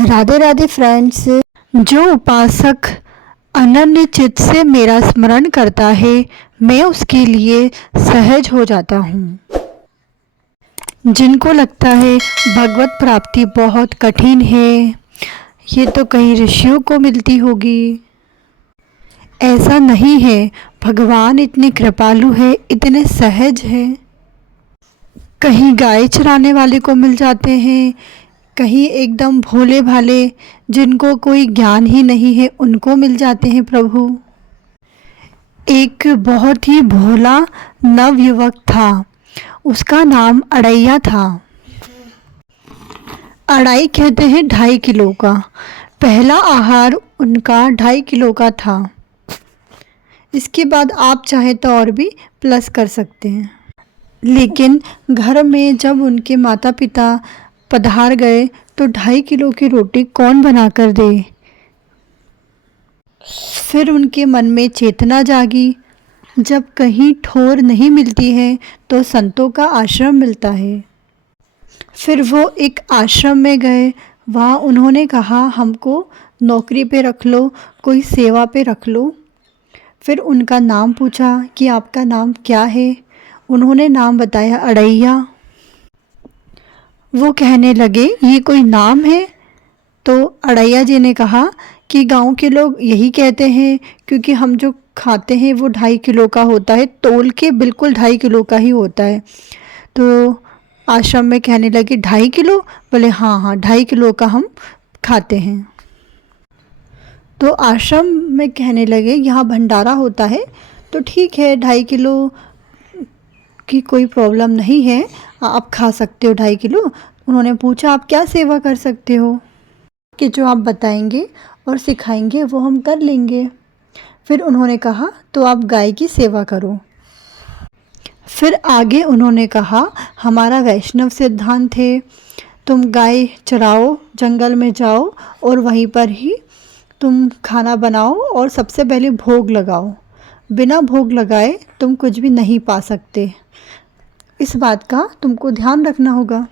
Radhe Radhe friends. जो उपासक अनन्य चित्त से मेरा स्मरण करता है, मैं उसके लिए सहज हो जाता हूँ। जिनको लगता है भगवत प्राप्ति बहुत कठिन है, ये तो कहीं ऋषियों को मिलती होगी, ऐसा नहीं है। भगवान इतने कृपालु है, इतने सहज है। कहीं गाय चराने वाले को मिल जाते हैं, कहीं एकदम भोले भाले जिनको कोई ज्ञान ही नहीं है उनको मिल जाते हैं प्रभु। एक बहुत ही भोला नवयुवक था, उसका नाम अड़ैया था। अड़ाई कहते हैं 2.5 किलो का। पहला आहार उनका 2.5 किलो का था। इसके बाद आप चाहे तो और भी प्लस कर सकते हैं। लेकिन घर में जब उनके माता पिता पधार गए तो 2.5 किलो की रोटी कौन बना कर दे। फिर उनके मन में चेतना जागी, जब कहीं ठोर नहीं मिलती है तो संतों का आश्रम मिलता है। फिर वो एक आश्रम में गए। वहाँ उन्होंने कहा हमको नौकरी पे रख लो, कोई सेवा पे रख लो। फिर उनका नाम पूछा कि आपका नाम क्या है। उन्होंने नाम बताया अड़ैया। वो कहने लगे ये कोई नाम है। तो अड़ैया जी ने कहा कि गांव के लोग यही कहते हैं, क्योंकि हम जो खाते हैं वो 2.5 किलो का होता है, तोल के बिल्कुल 2.5 किलो का ही होता है। तो आश्रम में कहने लगे 2.5 किलो। बोले हाँ हाँ 2.5 किलो का हम खाते हैं। तो आश्रम में कहने लगे यहाँ भंडारा होता है तो ठीक है 2.5 किलो की कोई प्रॉब्लम नहीं है, आप खा सकते हो 2.5 किलो। उन्होंने पूछा आप क्या सेवा कर सकते हो, कि जो आप बताएंगे और सिखाएंगे वो हम कर लेंगे। फिर उन्होंने कहा तो आप गाय की सेवा करो। फिर आगे उन्होंने कहा हमारा वैष्णव सिद्धांत है, तुम गाय चराओ, जंगल में जाओ और वहीं पर ही तुम खाना बनाओ और सबसे पहले भोग लगाओ। बिना भोग लगाए तुम कुछ भी नहीं पा सकते, इस बात का तुमको ध्यान रखना होगा।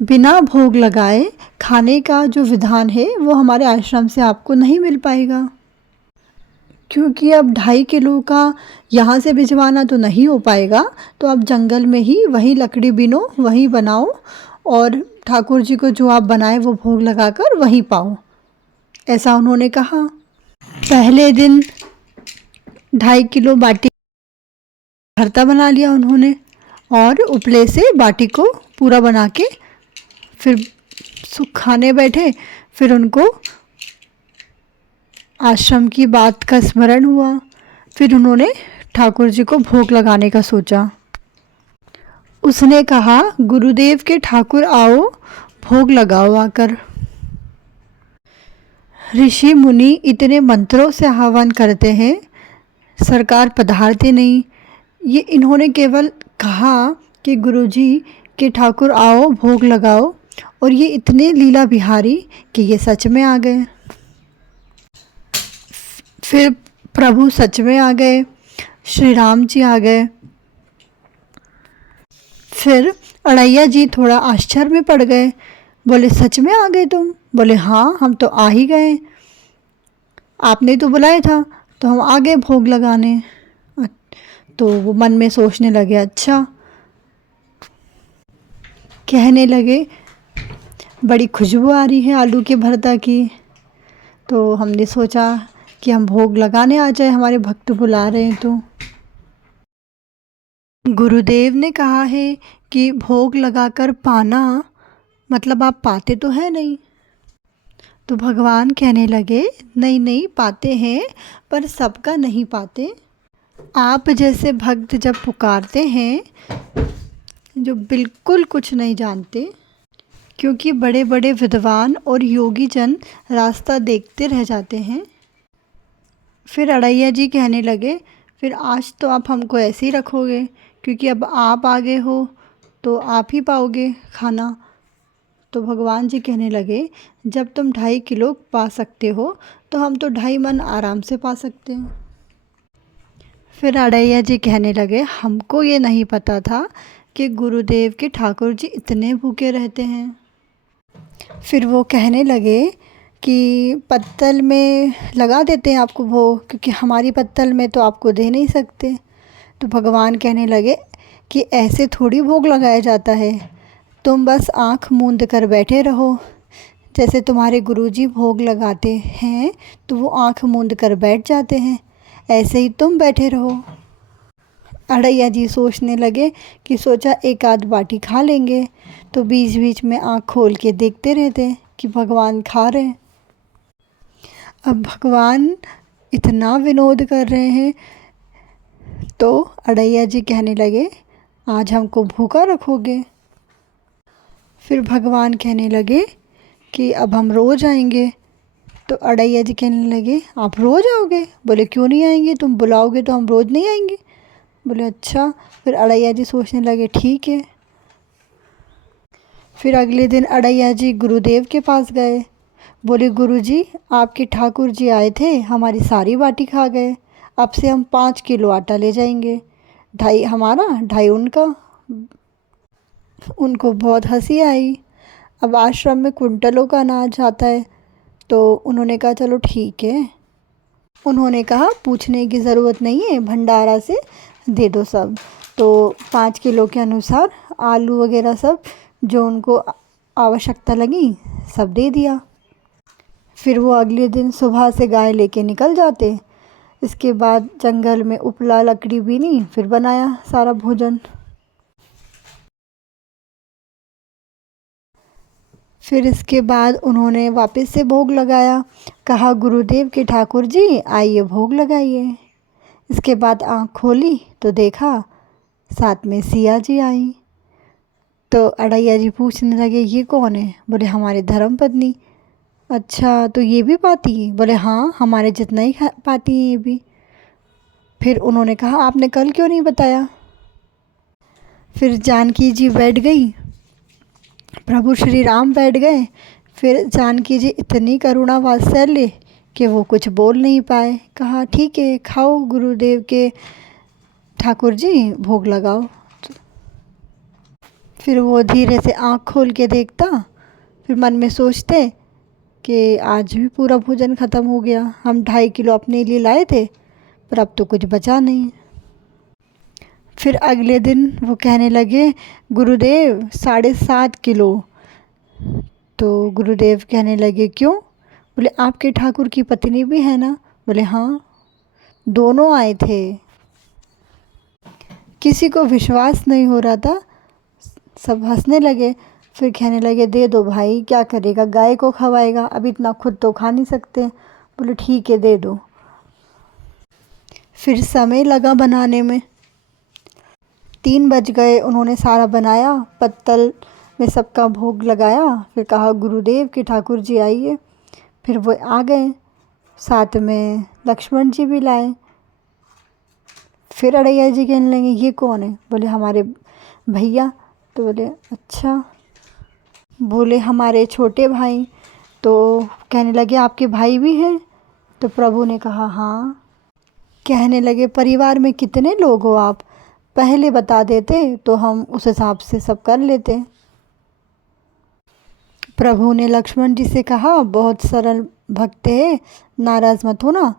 बिना भोग लगाए खाने का जो विधान है वो हमारे आश्रम से आपको नहीं मिल पाएगा, क्योंकि अब 2.5 किलो का यहाँ से भिजवाना तो नहीं हो पाएगा। तो आप जंगल में ही वहीं लकड़ी बिनो, वहीं बनाओ और ठाकुर जी को जो आप बनाए वो भोग लगाकर वहीं पाओ, ऐसा उन्होंने कहा। पहले दिन 2.5 किलो बाटी भरता बना लिया उन्होंने और उपले से बाटी को पूरा बना के फिर खाने बैठे। फिर उनको आश्रम की बात का स्मरण हुआ। फिर उन्होंने ठाकुर जी को भोग लगाने का सोचा। उसने कहा गुरुदेव के ठाकुर आओ, भोग लगाओ आकर। ऋषि मुनि इतने मंत्रों से आह्वान करते हैं, सरकार पधारते नहीं। ये इन्होंने केवल कहा कि गुरुजी के ठाकुर आओ, भोग लगाओ, और ये इतने लीला बिहारी कि ये सच में आ गए। फिर प्रभु सच में आ गए, श्री राम जी आ गए। फिर अड़ैया जी थोड़ा आश्चर्य में पड़ गए, बोले सच में आ गए तुम? बोले हाँ हम तो आ ही गए, आपने तो बुलाया था तो हम आ गए भोग लगाने। तो वो मन में सोचने लगे अच्छा। कहने लगे बड़ी खुशबू आ रही है आलू के भरता की, तो हमने सोचा कि हम भोग लगाने आ जाए, हमारे भक्त बुला रहे हैं। तो गुरुदेव ने कहा है कि भोग लगाकर पाना मतलब आप पाते तो है नहीं। तो भगवान कहने लगे नहीं नहीं पाते हैं, पर सबका नहीं पाते। आप जैसे भक्त जब पुकारते हैं, जो बिल्कुल कुछ नहीं जानते, क्योंकि बड़े बड़े विद्वान और योगी जन रास्ता देखते रह जाते हैं। फिर अड़ैया जी कहने लगे फिर आज तो आप हमको ऐसे ही रखोगे, क्योंकि अब आप आगे हो तो आप ही पाओगे खाना। तो भगवान जी कहने लगे जब तुम 2.5 किलो पा सकते हो तो हम तो 2.5 मन आराम से पा सकते हैं। फिर अड़ैया जी कहने लगे हमको ये नहीं पता था कि गुरुदेव के ठाकुर जी इतने भूखे रहते हैं। फिर वो कहने लगे कि पत्तल में लगा देते हैं आपको भोग, क्योंकि हमारी पत्तल में तो आपको दे नहीं सकते। तो भगवान कहने लगे कि ऐसे थोड़ी भोग लगाया जाता है, तुम बस आँख मूंद कर बैठे रहो। जैसे तुम्हारे गुरुजी भोग लगाते हैं तो वो आँख मूंद कर बैठ जाते हैं, ऐसे ही तुम बैठे रहो। अड़ैया जी सोचने लगे कि सोचा एक आध बाटी खा लेंगे, तो बीच बीच में आँख खोल के देखते रहते कि भगवान खा रहे हैं। अब भगवान इतना विनोद कर रहे हैं तो अड़ैया जी कहने लगे, आज हमको भूखा रखोगे? फिर भगवान कहने लगे कि अब हम रोज़ आएंगे। तो अड़ैया जी कहने लगे, आप रोज़ आओगे? बोले क्यों नहीं आएंगे, तुम बुलाओगे तो हम रोज़ नहीं आएंगे। बोले अच्छा। फिर अड़ैया जी सोचने लगे ठीक है। फिर अगले दिन अड़ैया जी गुरुदेव के पास गए। बोले गुरुजी, आपके ठाकुर जी आए थे, हमारी सारी बाटी खा गए, अब से हम 5 किलो आटा ले जाएंगे, 2.5 हमारा 2.5 उनका। उनको बहुत हंसी आई। अब आश्रम में कुंटलों का अनाज आता है, तो उन्होंने कहा चलो ठीक है। उन्होंने कहा पूछने की ज़रूरत नहीं है, भंडारा से दे दो सब। तो 5 किलो के अनुसार आलू वगैरह सब जो उनको आवश्यकता लगी सब दे दिया। फिर वो अगले दिन सुबह से गाय लेके निकल जाते। इसके बाद जंगल में उपला लकड़ी बीनी, फिर बनाया सारा भोजन। फिर इसके बाद उन्होंने वापस से भोग लगाया। कहा गुरुदेव के ठाकुर जी आइए भोग लगाइए। इसके बाद आँख खोली तो देखा साथ में सिया जी आई। तो अड़ैया जी पूछने लगे ये कौन है? बोले हमारे धर्म पत्नी। अच्छा, तो ये भी पाती है? बोले हाँ, हमारे जितना ही पाती हैं ये भी। फिर उन्होंने कहा आपने कल क्यों नहीं बताया? फिर जानकी जी बैठ गई, प्रभु श्री राम बैठ गए। फिर जानकी जी इतनी करुणा वात्सल्य कि वो कुछ बोल नहीं पाए। कहा ठीक है, खाओ गुरुदेव के ठाकुर जी, भोग लगाओ। फिर वो धीरे से आँख खोल के देखता, फिर मन में सोचते कि आज भी पूरा भोजन ख़त्म हो गया, हम 2.5 किलो अपने लिए लाए थे पर अब तो कुछ बचा नहीं। फिर अगले दिन वो कहने लगे गुरुदेव 7.5 किलो। तो गुरुदेव कहने लगे क्यों? बोले आपके ठाकुर की पत्नी भी है ना? बोले हाँ, दोनों आए थे। किसी को विश्वास नहीं हो रहा था, सब हंसने लगे। फिर कहने लगे दे दो भाई, क्या करेगा, गाय को खवाएगा, अब इतना खुद तो खा नहीं सकते। बोले ठीक है दे दो। फिर समय लगा बनाने में, 3 बज गए। उन्होंने सारा बनाया, पत्तल में सबका भोग लगाया। फिर कहा गुरुदेव के ठाकुर जी आइए। फिर वो आ गए, साथ में लक्ष्मण जी भी लाए। फिर अड़ैया जी कहने लगे ये कौन है? बोले हमारे भैया। तो बोले अच्छा। बोले हमारे छोटे भाई। तो कहने लगे आपके भाई भी हैं? तो प्रभु ने कहा हाँ। कहने लगे परिवार में कितने लोग हो आप, पहले बता देते तो हम उस हिसाब से सब कर लेते। प्रभु ने लक्ष्मण जी से कहा बहुत सरल भक्त है, नाराज़ मत होना,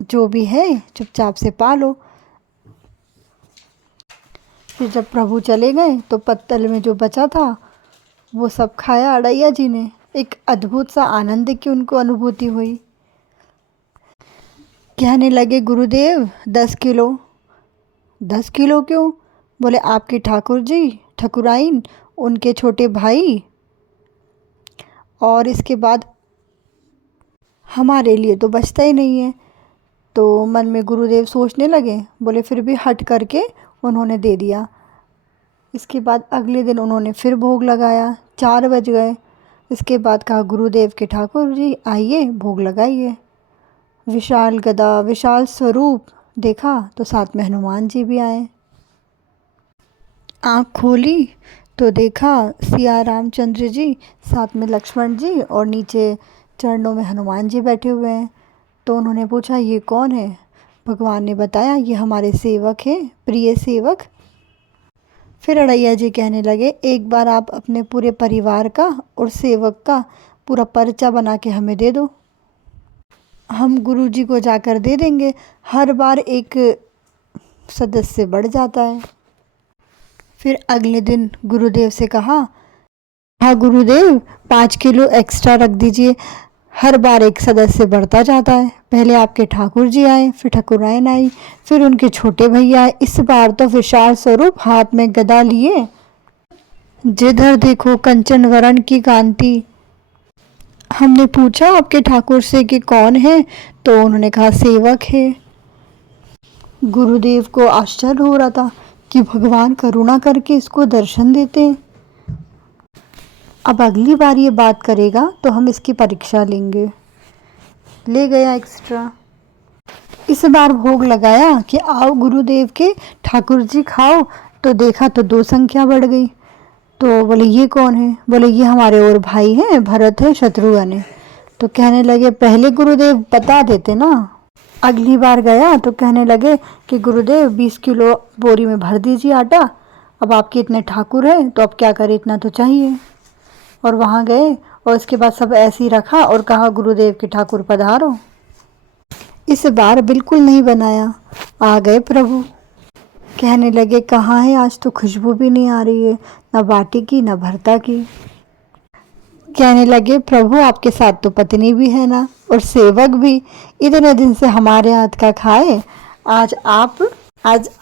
जो भी है चुपचाप से पालो। फिर जब प्रभु चले गए तो पत्तल में जो बचा था वो सब खाया अड़ैया जी ने। एक अद्भुत सा आनंद की उनको अनुभूति हुई। कहने लगे गुरुदेव 10 किलो। 10 किलो क्यों? बोले आपके ठाकुर जी, ठकुराइन, उनके छोटे भाई और इसके बाद हमारे लिए तो बचता ही नहीं है। तो मन में गुरुदेव सोचने लगे। बोले फिर भी हट करके उन्होंने दे दिया। इसके बाद अगले दिन उन्होंने फिर भोग लगाया, 4 बज गए। इसके बाद कहा गुरुदेव के ठाकुर जी आइए भोग लगाइए। विशाल गदा, विशाल स्वरूप देखा तो साथ में हनुमान जी भी आए। आँख खोली तो देखा सिया रामचंद्र जी, साथ में लक्ष्मण जी और नीचे चरणों में हनुमान जी बैठे हुए हैं। तो उन्होंने पूछा ये कौन है? भगवान ने बताया ये हमारे सेवक हैं, प्रिय सेवक। फिर अड़ैया जी कहने लगे, एक बार आप अपने पूरे परिवार का और सेवक का पूरा पर्चा बना के हमें दे दो, हम गुरुजी को जाकर दे देंगे। हर बार एक सदस्य बढ़ जाता है। फिर अगले दिन गुरुदेव से कहा, हाँ गुरुदेव, 5 किलो एक्स्ट्रा रख दीजिए, हर बार एक सदस्य बढ़ता जाता है। पहले आपके ठाकुर जी आए, फिर ठाकुरायन आई, फिर उनके छोटे भैया आए, इस बार तो विशाल स्वरूप हाथ में गदा लिए, जिधर देखो कंचन वरण की कांति। हमने पूछा आपके ठाकुर से कि कौन है, तो उन्होंने कहा सेवक है। गुरुदेव को आश्चर्य हो रहा था कि भगवान करुणा करके इसको दर्शन देते हैं। अब अगली बार ये बात करेगा तो हम इसकी परीक्षा लेंगे। ले गया एक्स्ट्रा। इस बार भोग लगाया कि आओ गुरुदेव के ठाकुर जी खाओ, तो देखा तो 2 संख्या बढ़ गई। तो बोले ये कौन है? बोले ये हमारे और भाई हैं, भरत है, शत्रुघ्न है। तो कहने लगे पहले गुरुदेव बता देते ना। अगली बार गया तो कहने लगे कि गुरुदेव 20 किलो बोरी में भर दीजिए आटा, अब आपके इतने ठाकुर हैं तो अब क्या करें, इतना तो चाहिए। और वहाँ गए और उसके बाद सब ऐसे ही रखा और कहा गुरुदेव के ठाकुर पधारो। इस बार बिल्कुल नहीं बनाया। आ गए प्रभु, कहने लगे कहाँ है, आज तो खुशबू भी नहीं आ रही है, न बाटी की न भरता की। कहने लगे प्रभु आपके साथ तो पत्नी भी है ना, और सेवक भी, इतने दिन से हमारे हाथ का खाए, आज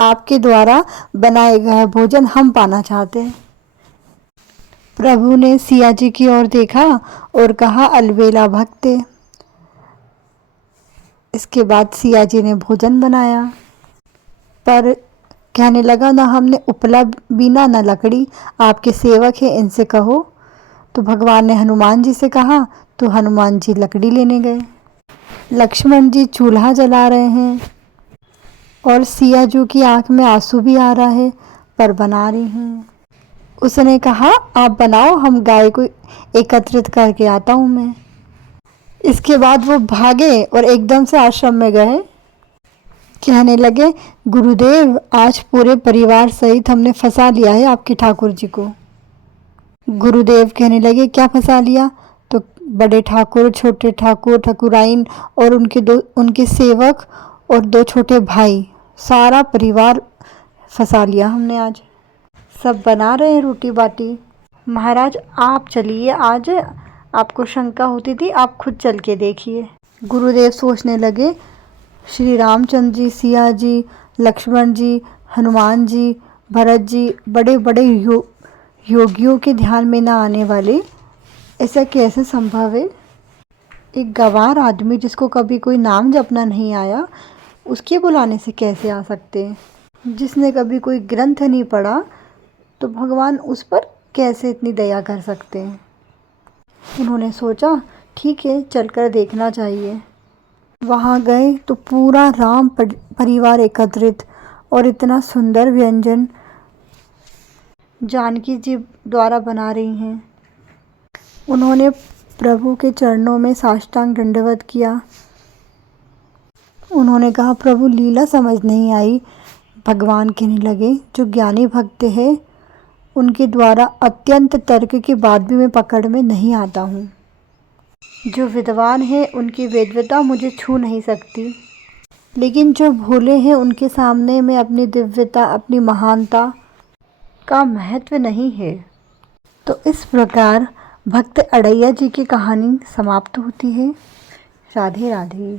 आपके द्वारा बनाए गए भोजन हम पाना चाहते हैं। प्रभु ने सिया जी की ओर देखा और कहा अलबेला भक्त। इसके बाद सिया जी ने भोजन बनाया, पर कहने लगा ना हमने उपला बिना न लकड़ी, आपके सेवक हैं इनसे कहो। तो भगवान ने हनुमान जी से कहा, तो हनुमान जी लकड़ी लेने गए। लक्ष्मण जी चूल्हा जला रहे हैं और सिया जी की आंख में आंसू भी आ रहा है, पर बना रही हैं। उसने कहा आप बनाओ, हम गाय को एकत्रित करके आता हूँ मैं। इसके बाद वो भागे और एकदम से आश्रम में गए। कहने लगे गुरुदेव आज पूरे परिवार सहित हमने फंसा लिया है आपके ठाकुर जी को। गुरुदेव कहने लगे क्या फंसा लिया? तो बड़े ठाकुर, छोटे ठाकुर, ठाकुराइन और उनके सेवक और 2 छोटे भाई, सारा परिवार फंसा लिया हमने आज। सब बना रहे हैं रोटी बाटी। महाराज आप चलिए, आज आपको शंका होती थी, आप खुद चल के देखिए। गुरुदेव सोचने लगे श्री रामचंद्र जी, सिया जी, लक्ष्मण जी, हनुमान जी, भरत जी, बड़े बड़े योगियों के ध्यान में ना आने वाले, ऐसा कैसे संभव है? एक गंवार आदमी जिसको कभी कोई नाम जपना नहीं आया, उसके बुलाने से कैसे आ सकते हैं? जिसने कभी कोई ग्रंथ नहीं पढ़ा, तो भगवान उस पर कैसे इतनी दया कर सकते हैं? उन्होंने सोचा ठीक है, चलकर देखना चाहिए। वहाँ गए तो पूरा राम परिवार एकत्रित, और इतना सुंदर व्यंजन जानकी जी द्वारा बना रही हैं। उन्होंने प्रभु के चरणों में साष्टांग दंडवत किया। उन्होंने कहा प्रभु लीला समझ नहीं आई। भगवान कहने लगे जो ज्ञानी भक्त है उनके द्वारा अत्यंत तर्क के बाद भी मैं पकड़ में नहीं आता हूँ। जो विद्वान है उनकी वेद्यता मुझे छू नहीं सकती, लेकिन जो भोले हैं उनके सामने मैं अपनी दिव्यता, अपनी महानता का महत्व नहीं है। तो इस प्रकार भक्त अड़ैया जी की कहानी समाप्त होती है। राधे राधे।